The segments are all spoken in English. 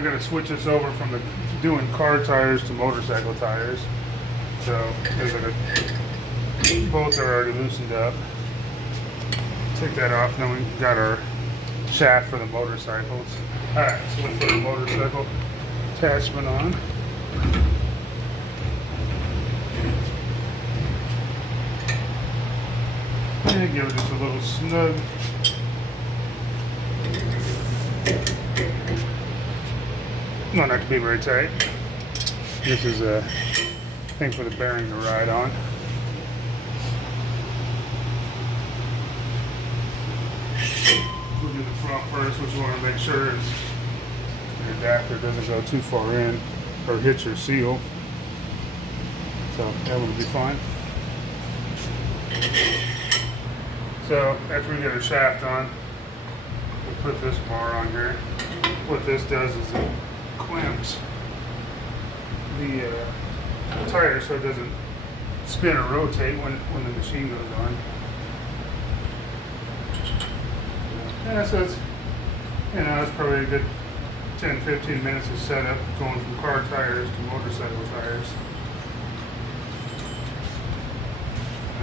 I gotta switch this over from the doing car tires to motorcycle tires. So there's like a bolts are already loosened up. Take that off, and then we got our shaft for the motorcycles. Alright, so we'll put the motorcycle attachment on. And give it just a little snug. No, not to be very tight. This is a thing for the bearing to ride on. We'll do the front first, which we want to make sure is the adapter doesn't go too far in or hit your seal. So that will be fine. So after we get our shaft on, we'll put this bar on here. What this does is it clamps the tire so it doesn't spin or rotate when the machine goes on. Yeah, so it's, it's probably a good 10-15 minutes of setup going from car tires to motorcycle tires.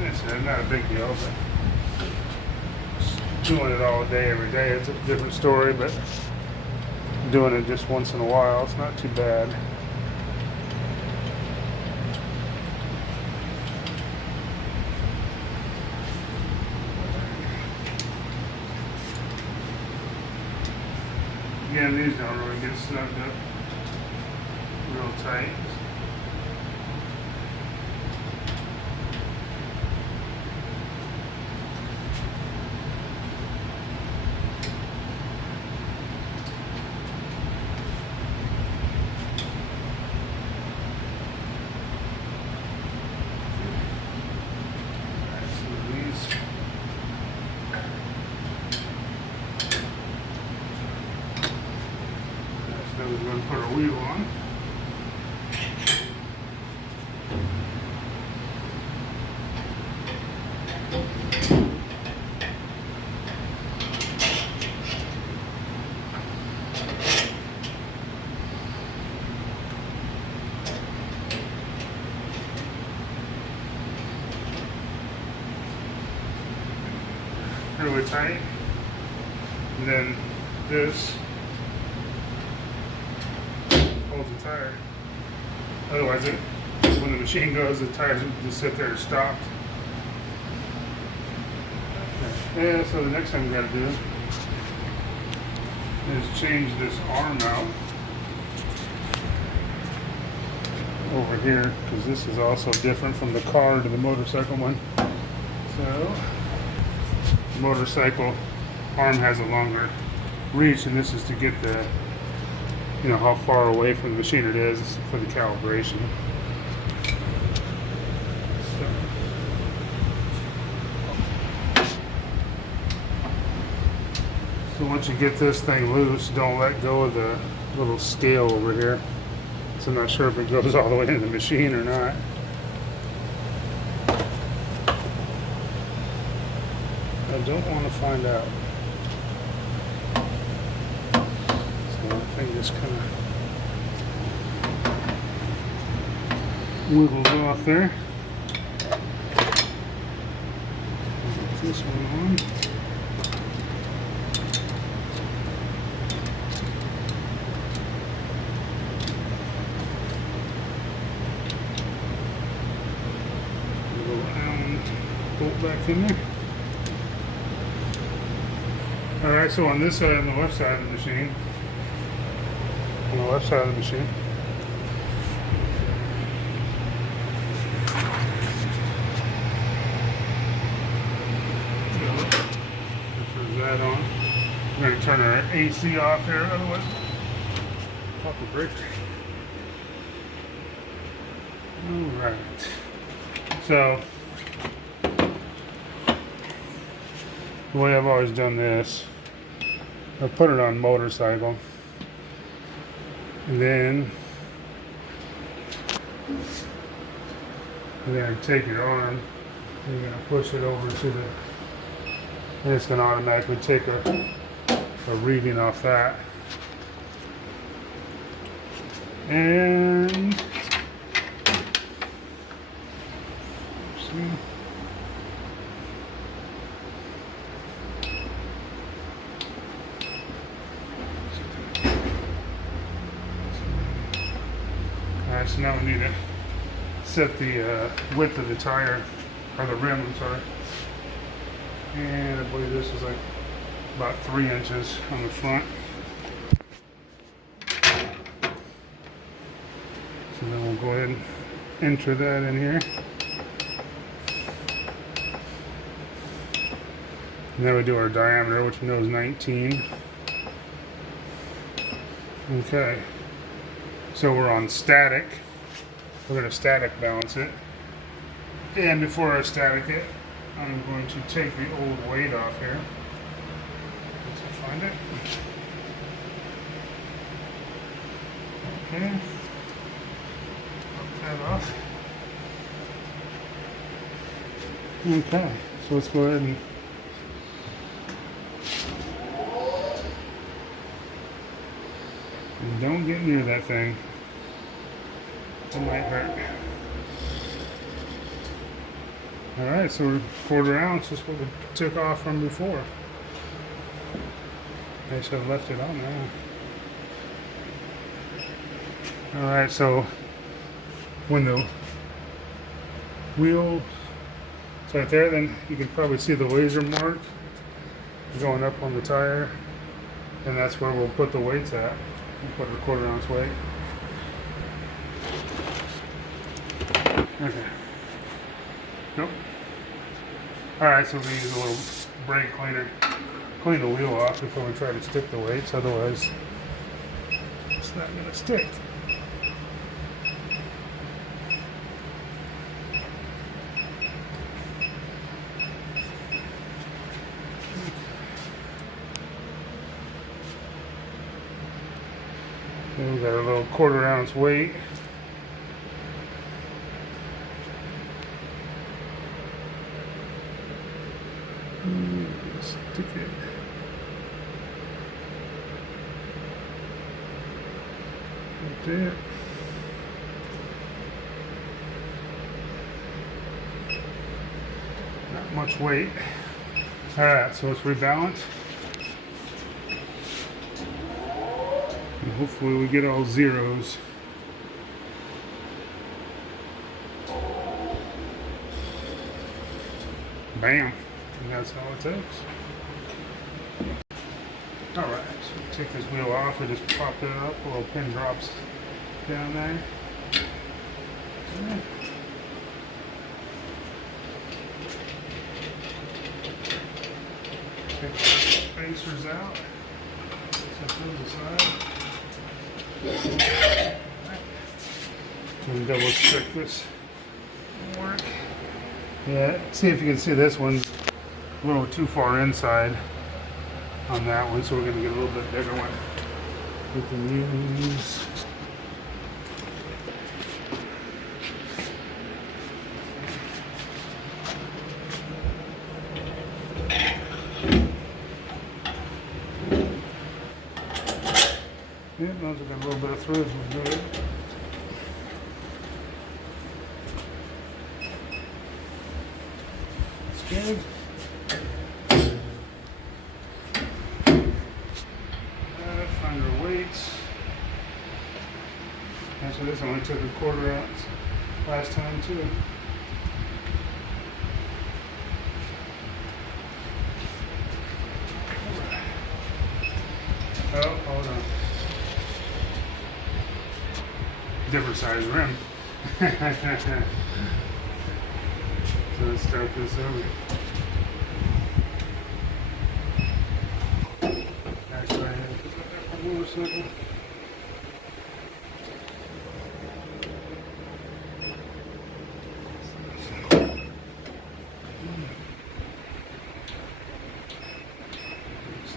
It's not a big deal, but doing it all day, every day, it's a different story, but doing it just once in a while, it's not too bad. Again, these don't really get snugged up real tight. We're going to put our wheel on. Really tight. And then this holds the tire. Otherwise, when the machine goes, the tires just sit there stopped. Yeah, so the next thing we got to do is change this arm out over here, because this is also different from the car to the motorcycle one. So the motorcycle arm has a longer reach, and this is to get the how far away from the machine it is for the calibration. So once you get this thing loose, don't let go of the little scale over here. So I'm not sure if it goes all the way into the machine or not. I don't want to find out. Thing just kind of wiggles off there. Put this one on. A little Allen bolt back in there. Alright, so on this side and the left side of the machine, on the left side of the machine, turn that on. We're going to turn our AC off here, otherwise pop the breaker. Alright, so the way I've always done this, I put it on motorcycle, and then you're going to take your arm and you're going to push it over to the, and it's going to automatically take a reading off that. And see. Alright, so now we need to set the width of the tire, or the rim, I'm sorry. And I believe this is like about 3 inches on the front. So then we'll go ahead and enter that in here. And then we do our diameter, which we know is 19. Okay. So we're on static. We're going to static balance it. And before I static it, I'm going to take the old weight off here. Once I find it. Okay. Pop that off. Okay. So let's go ahead and don't get near that thing. It might hurt. Alright, so we're 1/4 ounce is what we took off from before. I just have left it on now. Alright, so when the wheel is right there, then you can probably see the laser mark going up on the tire. And that's where we'll put the weights at. We'll put a 1/4 ounce weight. Okay. Nope. Alright, so we use a little brake cleaner. Clean the wheel off before we try to stick the weights, otherwise it's not going to stick. Then we got our little 1/4 ounce weight. Stick it. Right there. Not much weight. Alright, so let's rebalance. And hopefully we get all zeros. Bam. And that's all it takes. Alright, so we take this wheel off, we just pop it up, a little pin drops down there. Take the spacers out, set those aside. And double check this will work. Yeah, see if you can see this one's a little too far inside on that one, so we're going to get a little bit bigger one. We can use yeah, those have got a little bit of threads, we'll do it. That's good. Find our weights. Actually, this only took a 1/4 ounce last time too. Oh, hold on. Different size rim. So let's start this over. Actually, I had to put that up on the motorcycle.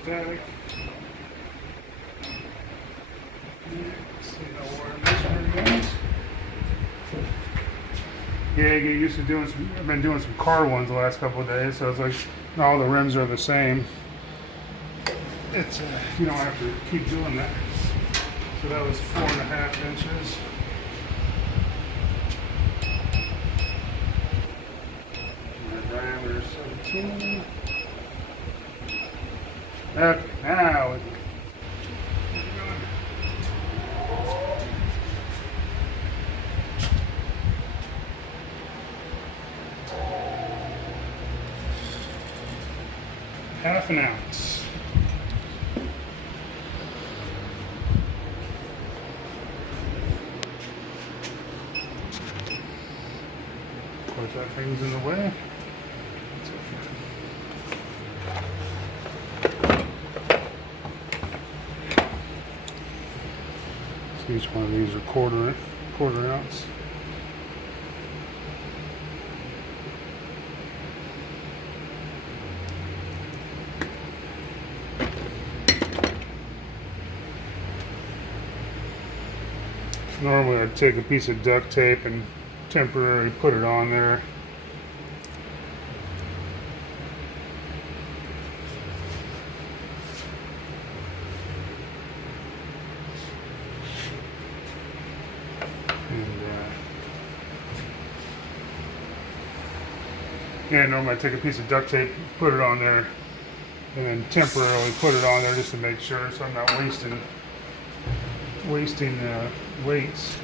Static. Yeah, you get used to doing some. I've been doing some car ones the last couple of days, so it's like all the rims are the same. It's you don't have to keep doing that. So that was 4.5 inches. My diameter is 17. Okay, now half an ounce. Of course, that thing's in the way. So each one of these are quarter ounce. Normally I'd take a piece of duct tape and temporarily put it on there. And normally I take a piece of duct tape, put it on there, and then temporarily put it on there just to make sure, so I'm not wasting weights.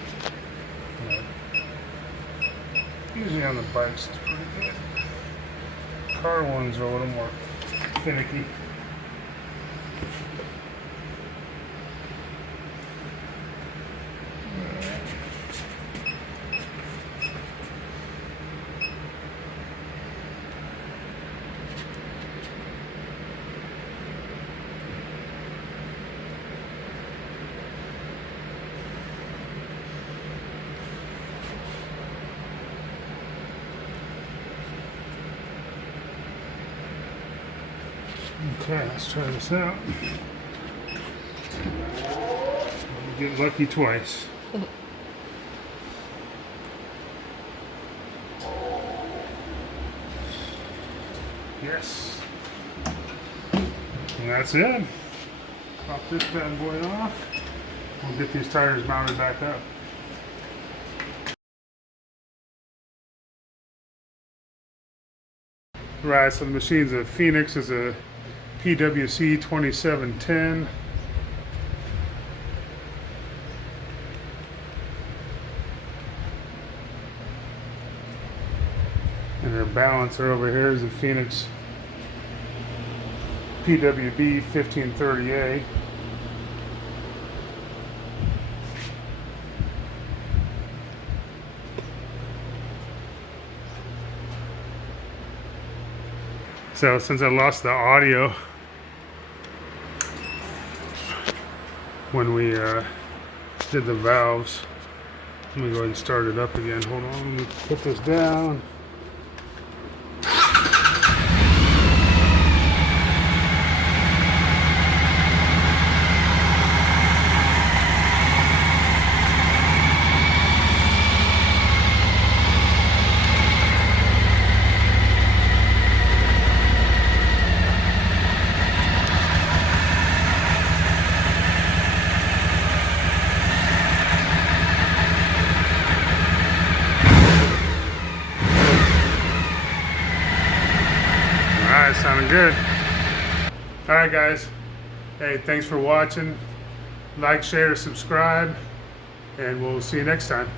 Usually on the bikes it's pretty good. Car ones are a little more finicky. Okay, let's try this out. Get lucky twice. Yes. And that's it. Pop this bad boy off. We'll get these tires mounted back up. Right, so the machine's a Phoenix, is a PWC-1530A. And their balancer over here is a Phoenix PWB-1530A. So since I lost the audio when we did the valves, let me go ahead and start it up again. Hold on, let me put this down. Alright, sounding good. Alright guys, hey, thanks for watching. Like, share, subscribe, and we'll see you next time.